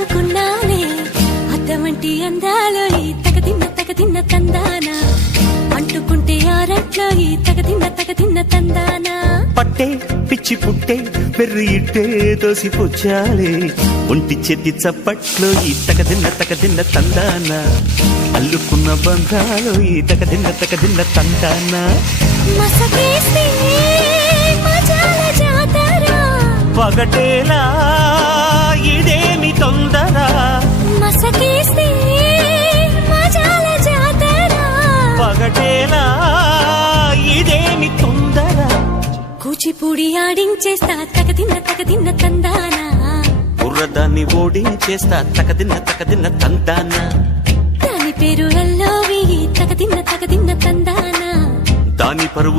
దాచుకున్నాలే అద్దమంటి అందాలో ఈ తగదిన్న తందానా అంటుకుంటే ఆరట్లో ఈ తగదిన్న తందానా పట్టే పిచ్చి పుట్టే వెర్రి ఇట్టే దోసిపుచ్చాలే ఒంటి చేతి చప్పట్లో ఈ తగదిన్న తందానా అల్లుకున్న బంధాలు ఈ తగదిన్న తందానా మసకేస్తే మజాల జాతర పగటేలా ఇదేమి తొందర మసకేస్తే మజాల జాతర పగటేలా ఇదేమి తొందర కూచిపూడి ఆడించేస్తా తగదిన్న తందానా బుర్రదాన్ని ఓడించేస్తా తగదిన్న తందానా దాని పేరు ఎల్లోవి తగదిన్న తందానా దాని పరువు